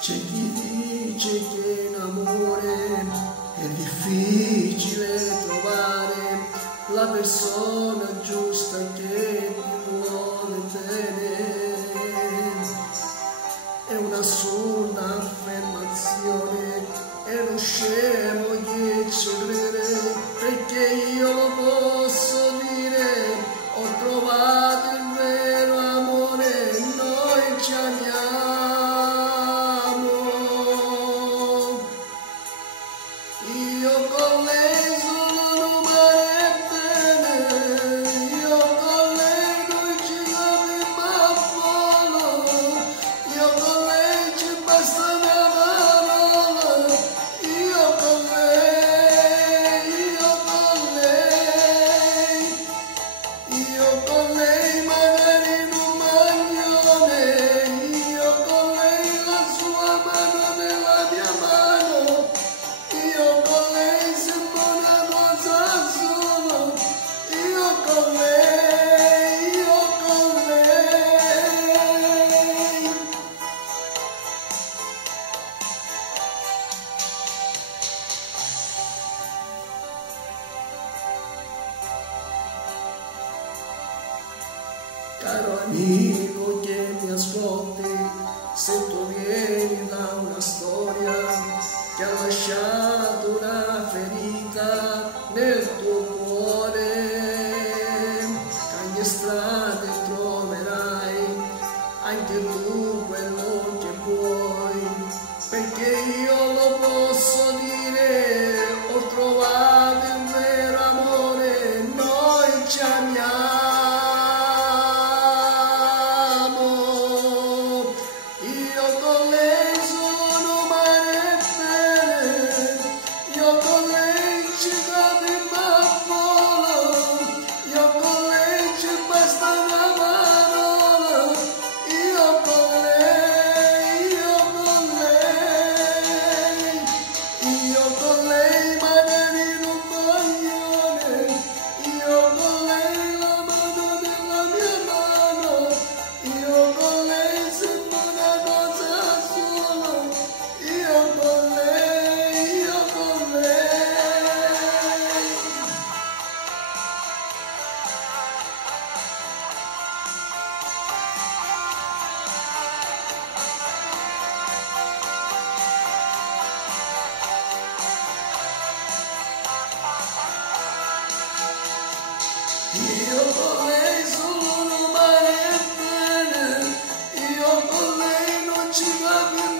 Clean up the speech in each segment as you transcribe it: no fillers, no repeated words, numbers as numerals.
C'è chi dice che in amore è difficile trovare la persona giusta che ti vuole bene. È un'assurda affermazione, è uno scemo che ci crede, perché io lo posso dire, ho trovato il vero amore, noi ci amiamo. Io con lei sono male bene, io con lei non ci capiamo, io con lei ci basta una parola, io con lei magari in un maglione, io con lei la sua mano nella mia mano. Io con lei sembro una cosa sola, io con lei, io con lei. Caro amico che mi ascolti, se tu vieni da una storia che ha lasciato una ferita nel tuo cuore, cagli strade troverai anche tu quello che vuoi, perché io lo posso dire, ho trovato il vero amore, noi ci amiamo. Io con lei sono male bene, io con lei ci capiamo, io con lei ci basta una parola, io con lei, magari in un maglione, io con lei la mano nella mia mano, io con lei sembra una cosa sola, io con lei, io con lei. Io con lei sono male bene, io con lei non ci capiamo,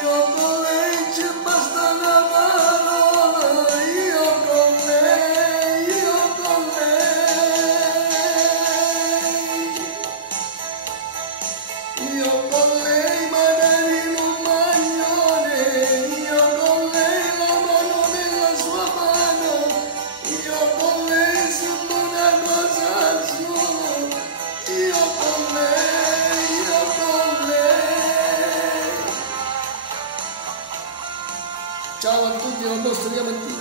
io con lei ci basta una parola, io con lei, io con lei magari in un maglione, io con lei la mano nella sua mano, io con lei sembra una cosa sola, io con lei, Ciao a tutti dal nostro Diamantino.